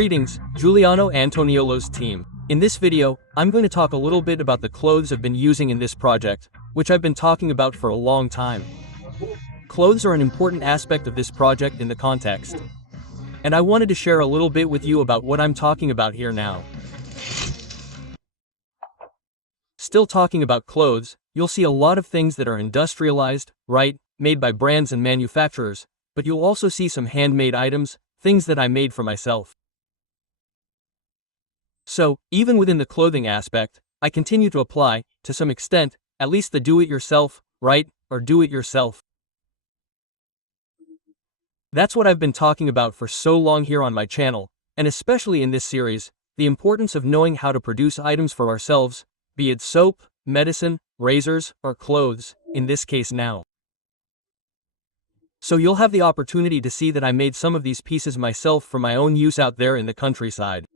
Greetings, Giuliano Antoniolo's team. In this video, I'm going to talk a little bit about the clothes I've been using in this project, which I've been talking about for a long time. Clothes are an important aspect of this project in the context. And I wanted to share a little bit with you about what I'm talking about here now. Still talking about clothes, you'll see a lot of things that are industrialized, right, made by brands and manufacturers, but you'll also see some handmade items, things that I made for myself. So, even within the clothing aspect, I continue to apply, to some extent, at least the do-it-yourself, right, or do-it-yourself. That's what I've been talking about for so long here on my channel, and especially in this series, the importance of knowing how to produce items for ourselves, be it soap, medicine, razors, or clothes, in this case now. So you'll have the opportunity to see that I made some of these pieces myself for my own use out there in the countryside.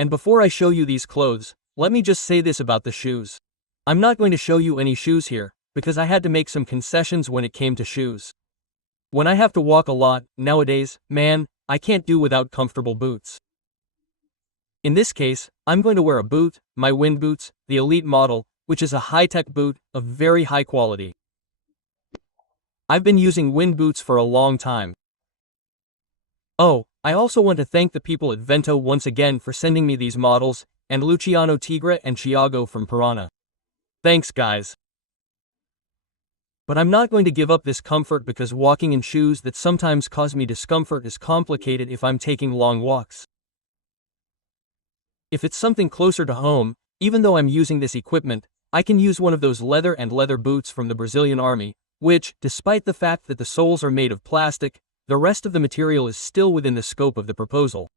And before I show you these clothes, let me just say this about the shoes. I'm not going to show you any shoes here, because I had to make some concessions when it came to shoes. When I have to walk a lot, nowadays, man, I can't do without comfortable boots. In this case, I'm going to wear a boot, my wind boots, the Elite model, which is a high-tech boot of very high quality. I've been using wind boots for a long time. Oh, I also want to thank the people at Vento once again for sending me these models, and Luciano Tigre and Thiago from Piranha. Thanks guys. But I'm not going to give up this comfort because walking in shoes that sometimes cause me discomfort is complicated if I'm taking long walks. If it's something closer to home, even though I'm using this equipment, I can use one of those leather boots from the Brazilian army, which, despite the fact that the soles are made of plastic, the rest of the material is still within the scope of the proposal.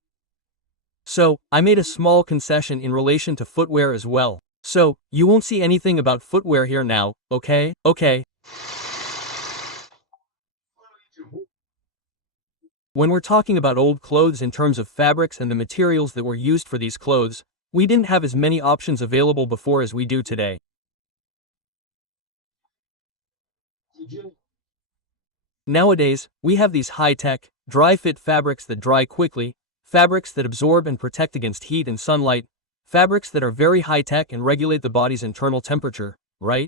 So, I made a small concession in relation to footwear as well. So, you won't see anything about footwear here now, okay? Okay. When we're talking about old clothes in terms of fabrics and the materials that were used for these clothes, we didn't have as many options available before as we do today. Nowadays, we have these high-tech, dry-fit fabrics that dry quickly, fabrics that absorb and protect against heat and sunlight, fabrics that are very high-tech and regulate the body's internal temperature, right?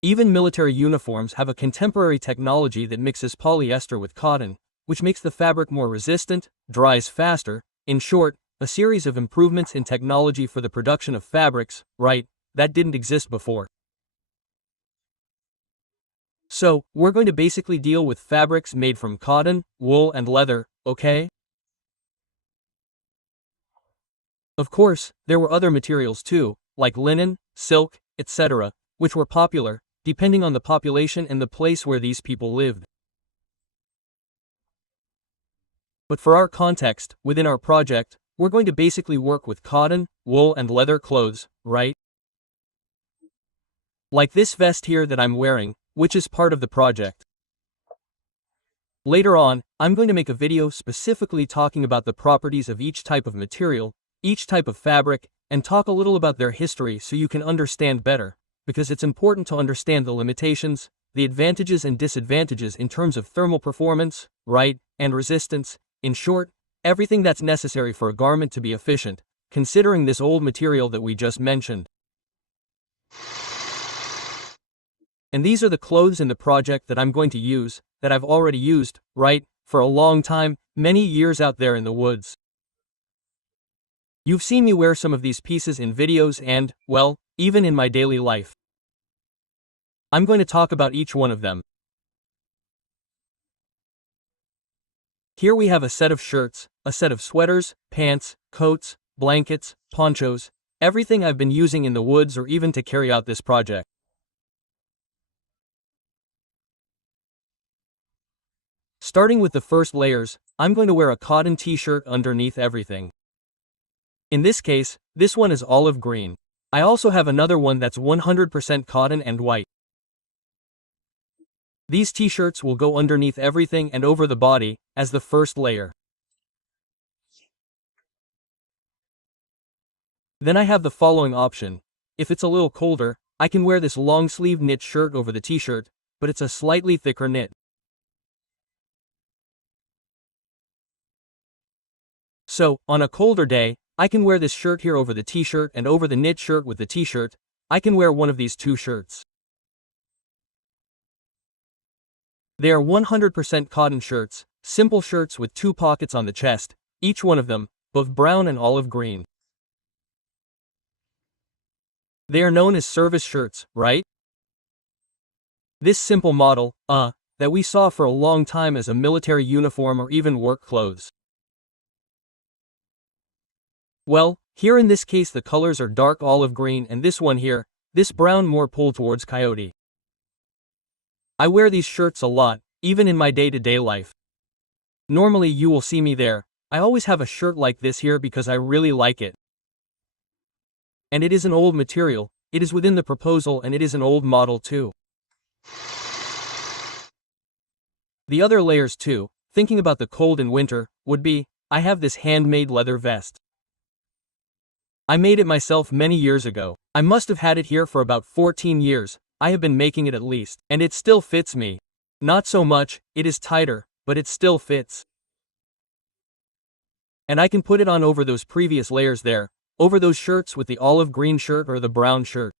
Even military uniforms have a contemporary technology that mixes polyester with cotton, which makes the fabric more resistant, dries faster, in short, a series of improvements in technology for the production of fabrics, right, that didn't exist before. So, we're going to basically deal with fabrics made from cotton, wool and leather, okay? Of course, there were other materials too, like linen, silk, etc., which were popular, depending on the population and the place where these people lived. But for our context, within our project, we're going to basically work with cotton, wool and leather clothes, right? Like this vest here that I'm wearing, which is part of the project. Later on, I'm going to make a video specifically talking about the properties of each type of material, each type of fabric, and talk a little about their history so you can understand better, because it's important to understand the limitations, the advantages and disadvantages in terms of thermal performance, right, and resistance, in short, everything that's necessary for a garment to be efficient, considering this old material that we just mentioned. And these are the clothes in the project that I'm going to use, that I've already used, right, for a long time, many years out there in the woods. You've seen me wear some of these pieces in videos and, well, even in my daily life. I'm going to talk about each one of them. Here we have a set of shirts, a set of sweaters, pants, coats, blankets, ponchos, everything I've been using in the woods or even to carry out this project. Starting with the first layers, I'm going to wear a cotton t-shirt underneath everything. In this case, this one is olive green. I also have another one that's 100% cotton and white. These t-shirts will go underneath everything and over the body, as the first layer. Then I have the following option. If it's a little colder, I can wear this long-sleeve knit shirt over the t-shirt, but it's a slightly thicker knit. So, on a colder day, I can wear this shirt here over the t-shirt, and over the knit shirt with the t-shirt, I can wear one of these two shirts. They are 100% cotton shirts, simple shirts with 2 pockets on the chest, each one of them, both brown and olive green. They are known as service shirts, right? This simple model, that we saw for a long time as a military uniform or even work clothes. Well, here in this case the colors are dark olive green, and this one here, this brown, more pulled towards coyote. I wear these shirts a lot, even in my day-to-day life. Normally you will see me there. I always have a shirt like this here because I really like it. And it is an old material, it is within the proposal, and it is an old model too. The other layers too, thinking about the cold and winter, would be, I have this handmade leather vest. I made it myself many years ago. I must have had it here for about 14 years, I have been making it at least, and it still fits me. Not so much, it is tighter, but it still fits. And I can put it on over those previous layers there, over those shirts with the olive green shirt or the brown shirt.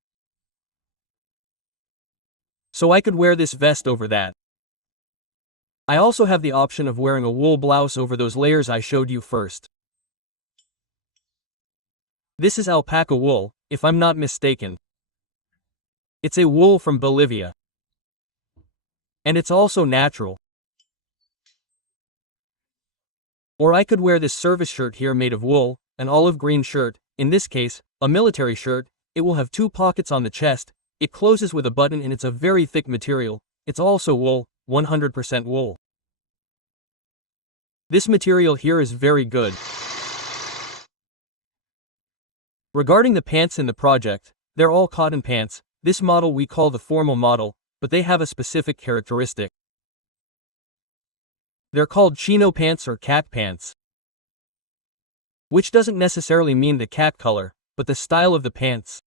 So I could wear this vest over that. I also have the option of wearing a wool blouse over those layers I showed you first. This is alpaca wool, if I'm not mistaken. It's a wool from Bolivia. And it's also natural. Or I could wear this service shirt here made of wool, an olive green shirt, in this case, a military shirt. It will have 2 pockets on the chest, it closes with a button, and it's a very thick material. It's also wool, 100% wool. This material here is very good. Regarding the pants in the project, they're all cotton pants. This model we call the formal model, but they have a specific characteristic. They're called chino pants or cat pants. Which doesn't necessarily mean the cat color, but the style of the pants.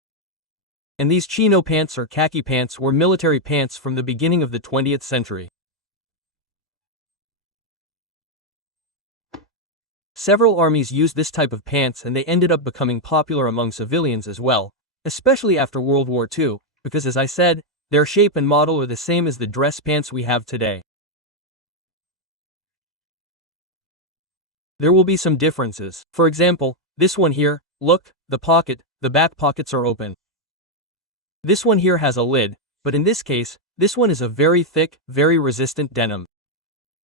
And these chino pants or khaki pants were military pants from the beginning of the 20th century. Several armies used this type of pants, and they ended up becoming popular among civilians as well, especially after World War II, because as I said, their shape and model are the same as the dress pants we have today. There will be some differences. For example, this one here, look, the back pockets are open. This one here has a lid, but in this case, this one is a very thick, very resistant denim.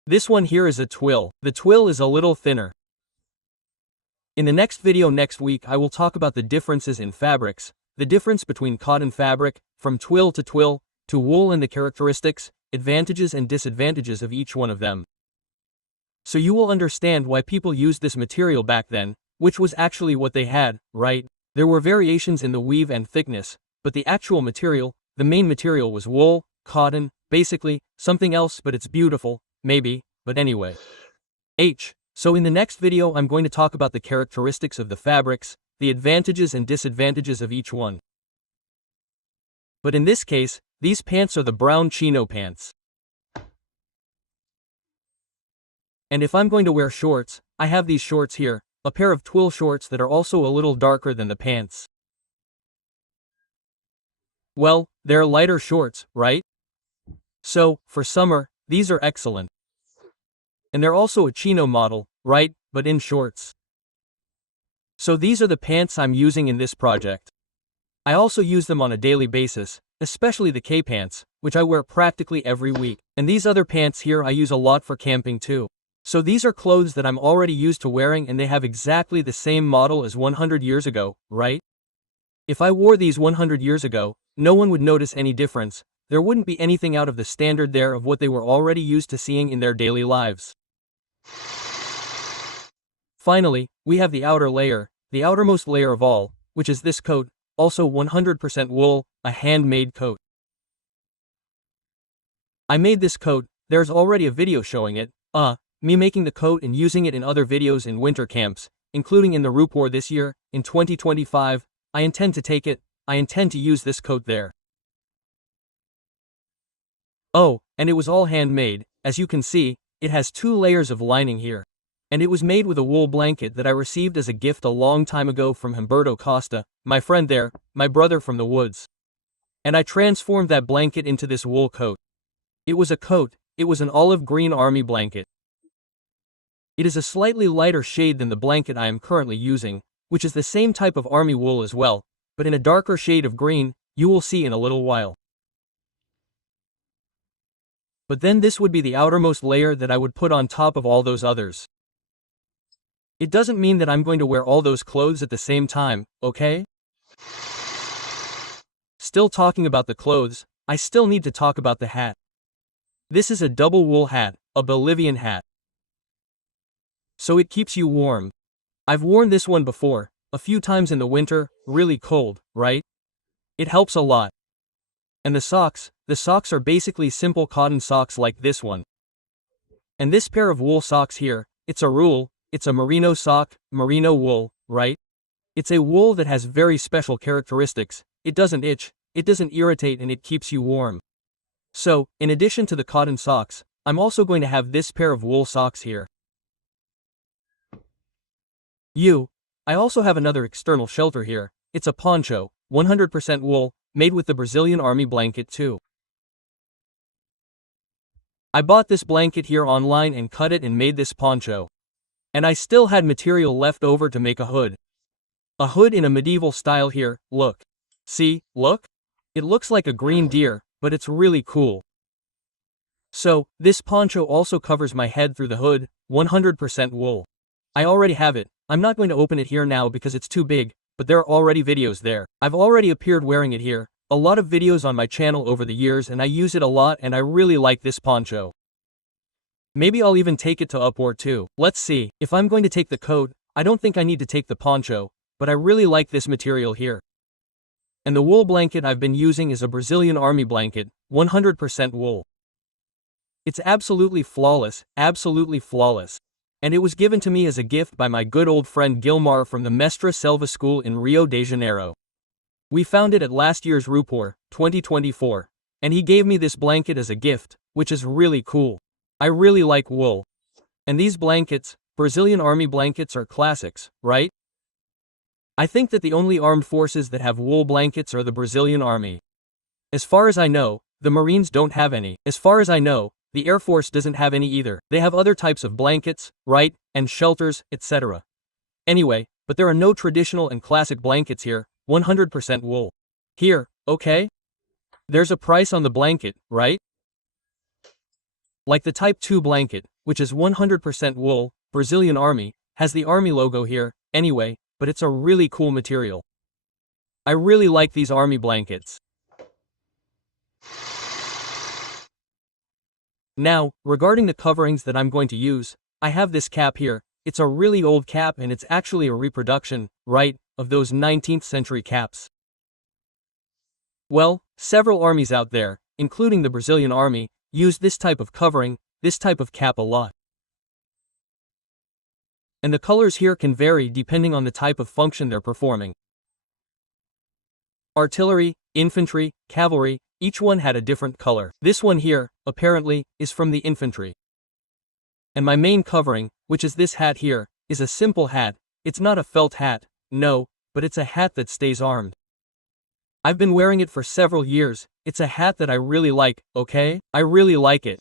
This one here is a twill. The twill is a little thinner. In the next video next week I will talk about the differences in fabrics, the difference between cotton fabric, from twill, to wool, and the characteristics, advantages and disadvantages of each one of them. So you will understand why people used this material back then, which was actually what they had, right? There were variations in the weave and thickness, but the actual material, the main material was wool, cotton, basically, something else, but it's beautiful, maybe, but anyway. So in the next video I'm going to talk about the characteristics of the fabrics, the advantages and disadvantages of each one. But in this case, these pants are the brown chino pants. And if I'm going to wear shorts, I have these shorts here, a pair of twill shorts that are also a little darker than the pants. Well, they're lighter shorts, right? So, for summer, these are excellent. And they're also a chino model, right, but in shorts. So these are the pants I'm using in this project. I also use them on a daily basis, especially the K pants, which I wear practically every week. And these other pants here I use a lot for camping too. So these are clothes that I'm already used to wearing, and they have exactly the same model as 100 years ago, right? If I wore these 100 years ago, no one would notice any difference. There wouldn't be anything out of the standard there of what they were already used to seeing in their daily lives. Finally, we have the outer layer, the outermost layer of all, which is this coat, also 100% wool, a handmade coat. I made this coat, there's already a video showing it, me making the coat and using it in other videos in winter camps, including in the RUP this year, in 2025, I intend to take it, I intend to use this coat there. Oh, and it was all handmade, as you can see, it has 2 layers of lining here. And it was made with a wool blanket that I received as a gift a long time ago from Humberto Costa, my friend there, my brother from the woods. And I transformed that blanket into this wool coat. It was a coat, it was an olive green army blanket. It is a slightly lighter shade than the blanket I am currently using, which is the same type of army wool as well, but in a darker shade of green, you will see in a little while. But then this would be the outermost layer that I would put on top of all those others. It doesn't mean that I'm going to wear all those clothes at the same time, okay? Still talking about the clothes, I still need to talk about the hat. This is a double wool hat, a Bolivian hat. So it keeps you warm. I've worn this one before, a few times in the winter, really cold, right? It helps a lot. And the socks are basically simple cotton socks like this one. And this pair of wool socks here, it's a rule, it's a merino sock, merino wool, right? It's a wool that has very special characteristics, it doesn't itch, it doesn't irritate, and it keeps you warm. So, in addition to the cotton socks, I'm also going to have this pair of wool socks here. I also have another external shelter here, it's a poncho, 100% wool, made with the Brazilian army blanket too. I bought this blanket here online and cut it and made this poncho. And I still had material left over to make a hood. A hood in a medieval style here, look. See, look? It looks like a green deer, but it's really cool. So, this poncho also covers my head through the hood, 100% wool. I already have it, I'm not going to open it here now because it's too big, but there are already videos there. I've already appeared wearing it here, a lot of videos on my channel over the years, and I use it a lot and I really like this poncho. Maybe I'll even take it to Upwork too. Let's see. If I'm going to take the coat, I don't think I need to take the poncho, but I really like this material here. And the wool blanket I've been using is a Brazilian army blanket, 100% wool. It's absolutely flawless, and it was given to me as a gift by my good old friend Gilmar from the Mestre Selva School in Rio de Janeiro. We found it at last year's RuPour, 2024, and he gave me this blanket as a gift, which is really cool. I really like wool. And these blankets, Brazilian army blankets, are classics, right? I think that the only armed forces that have wool blankets are the Brazilian army. As far as I know, the Marines don't have any. As far as I know, the Air Force doesn't have any either. They have other types of blankets, right, and shelters, etc. Anyway, but there are no traditional and classic blankets here, 100% wool. Here, okay? There's a price on the blanket, right? Like the Type 2 blanket, which is 100% wool, Brazilian Army, has the Army logo here, anyway, but it's a really cool material. I really like these Army blankets. Now, regarding the coverings that I'm going to use, I have this cap here. It's a really old cap and it's actually a reproduction, right, of those 19th century caps. Well, several armies out there, including the Brazilian Army, use this type of covering, this type of cap a lot. And the colors here can vary depending on the type of function they're performing. Artillery, infantry, cavalry, each one had a different color. This one here, apparently, is from the infantry. And my main covering, which is this hat here, is a simple hat. It's not a felt hat, no, but it's a hat that stays armed. I've been wearing it for several years. It's a hat that I really like, okay? I really like it.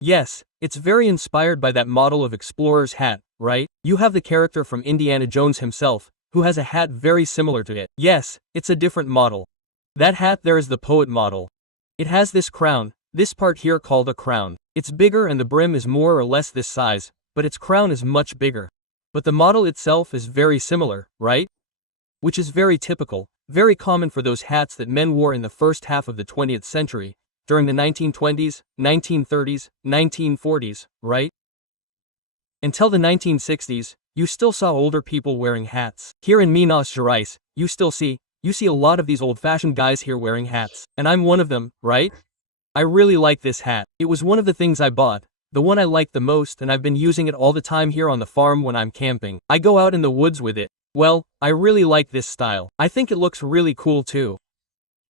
Yes, it's very inspired by that model of explorer's hat, right? You have the character from Indiana Jones himself, who has a hat very similar to it. Yes, it's a different model. That hat there is the poet model. It has this crown, this part here called a crown. It's bigger and the brim is more or less this size, but its crown is much bigger. But the model itself is very similar, right? Which is very typical, very common for those hats that men wore in the first half of the 20th century, during the 1920s, 1930s, 1940s, right? Until the 1960s, you still saw older people wearing hats. Here in Minas Gerais, you see a lot of these old-fashioned guys here wearing hats. And I'm one of them, right? I really like this hat. It was one of the things I bought, the one I liked the most, and I've been using it all the time here on the farm when I'm camping. I go out in the woods with it. Well, I really like this style. I think it looks really cool too.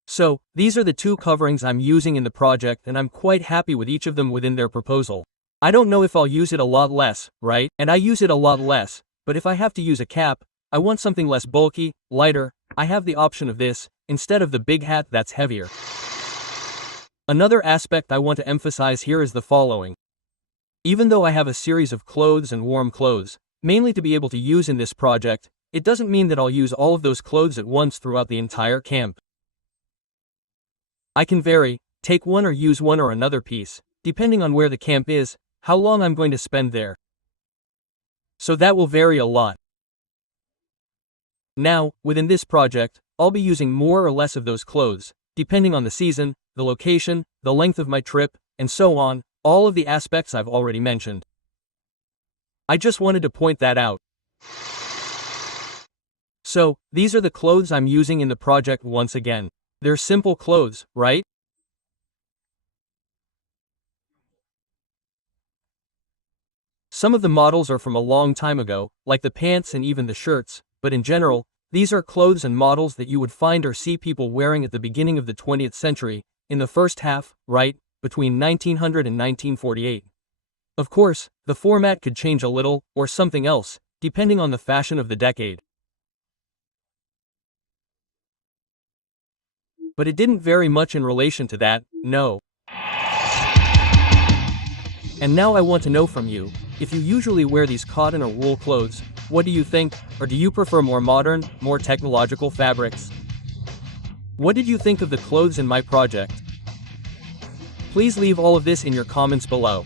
So, these are the two coverings I'm using in the project and I'm quite happy with each of them within their proposal. I don't know if I'll use it a lot less, right? And I use it a lot less, but if I have to use a cap, I want something less bulky, lighter. I have the option of this, instead of the big hat that's heavier. Another aspect I want to emphasize here is the following. Even though I have a series of clothes and warm clothes, mainly to be able to use in this project, it doesn't mean that I'll use all of those clothes at once throughout the entire camp. I can vary, take one or use one or another piece, depending on where the camp is, how long I'm going to spend there. So that will vary a lot. Now, within this project, I'll be using more or less of those clothes, depending on the season, the location, the length of my trip, and so on, all of the aspects I've already mentioned. I just wanted to point that out. So, these are the clothes I'm using in the project once again. They're simple clothes, right? Some of the models are from a long time ago, like the pants and even the shirts, but in general, these are clothes and models that you would find or see people wearing at the beginning of the 20th century, in the first half, right, between 1900 and 1948. Of course, the format could change a little, or something else, depending on the fashion of the decade. But it didn't vary much in relation to that, no. And now I want to know from you, if you usually wear these cotton or wool clothes, what do you think, or do you prefer more modern, more technological fabrics? What did you think of the clothes in my project? Please leave all of this in your comments below.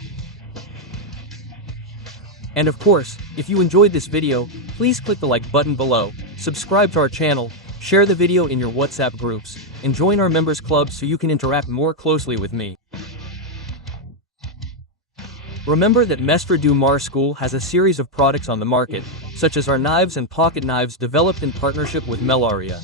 And of course, if you enjoyed this video, please click the like button below, subscribe to our channel, share the video in your WhatsApp groups, and join our members club so you can interact more closely with me. Remember that Mestre du Mar School has a series of products on the market, such as our knives and pocket knives developed in partnership with Melaria.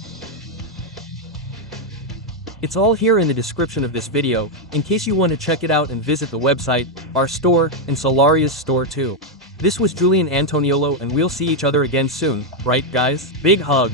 It's all here in the description of this video, in case you want to check it out and visit the website, our store, and Solaria's store too. This was Julian Antoniolo and we'll see each other again soon, right guys? Big hug!